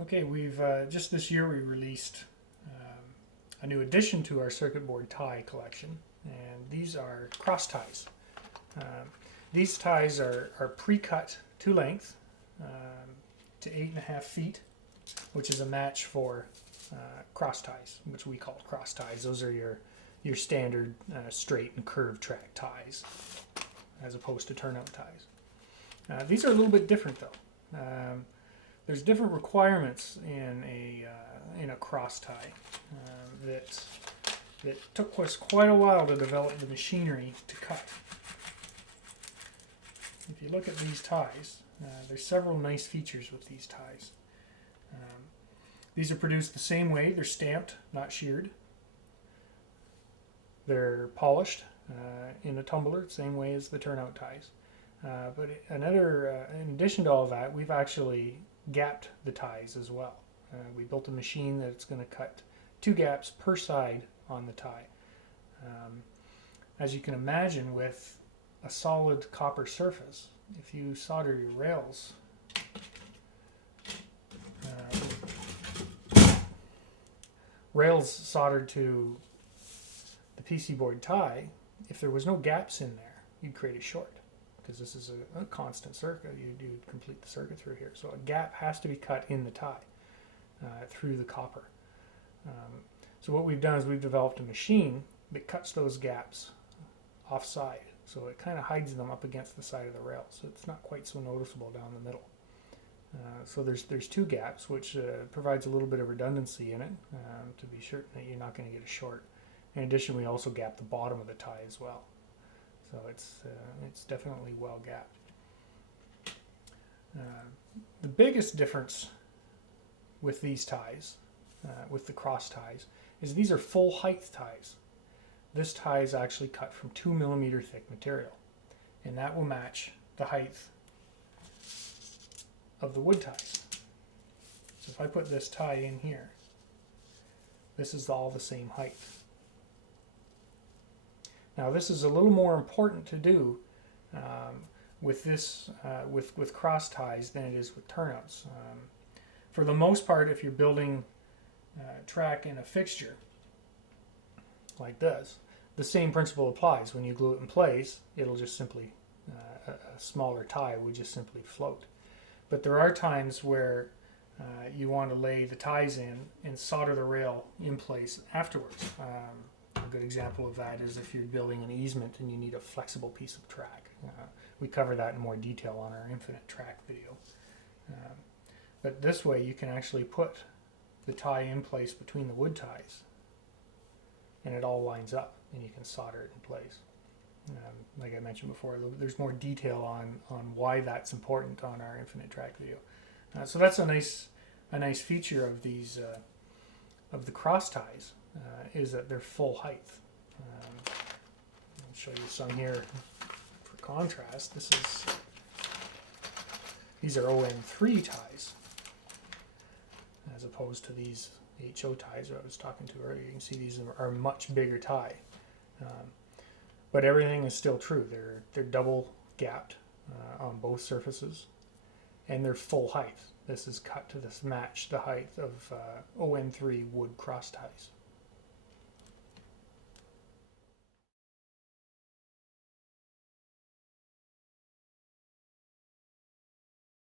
Okay, we've just this year we released a new addition to our circuit board tie collection, and these are cross ties. These ties are pre-cut to length to 8.5 feet, which is a match for cross ties, which we call cross ties. Those are your standard straight and curved track ties, as opposed to turnout ties. These are a little bit different though. There's different requirements in a cross tie that took us quite a while to develop the machinery to cut. If you look at these ties, there's several nice features with these ties. These are produced the same way. They're stamped, not sheared. They're polished in a tumbler, same way as the turnout ties. But in addition to all that, we've actually gapped the ties as well. We built a machine that's going to cut 2 gaps per side on the tie. As you can imagine, with a solid copper surface, if you solder your rails soldered to the PC board tie, if there was no gaps in there, you'd create a short, because this is a constant circuit. You complete the circuit through here. So a gap has to be cut in the tie through the copper. So what we've done is we've developed a machine that cuts those gaps offside. So it kind of hides them up against the side of the rail. So it's not quite so noticeable down the middle. So there's 2 gaps, which provides a little bit of redundancy in it to be sure that you're not going to get a short. In addition, we also gap the bottom of the tie as well. So it's definitely well gapped. The biggest difference with these ties, with the cross ties, is these are full height ties. This tie is actually cut from 2 millimeter thick material, and that will match the height of the wood ties. So if I put this tie in here, this is all the same height. Now this is a little more important to do with this with cross ties than it is with turnouts. For the most part, if you're building track in a fixture like this, the same principle applies. When you glue it in place, it'll just simply a smaller tie would just simply float. But there are times where you want to lay the ties in and solder the rail in place afterwards. A good example of that is if you're building an easement and you need a flexible piece of track. We cover that in more detail on our infinite track video. But this way you can actually put the tie in place between the wood ties, and it all lines up and you can solder it in place. Like I mentioned before, there's more detail on why that's important on our infinite track video. So that's a nice feature of these of the cross ties, is that they're full height. I'll show you some here for contrast. These are OM3 ties, as opposed to these HO ties that I was talking to earlier. You can see these are a much bigger tie. But everything is still true. They're double gapped on both surfaces, and they're full height. This is cut to match the height of OM3 wood cross ties.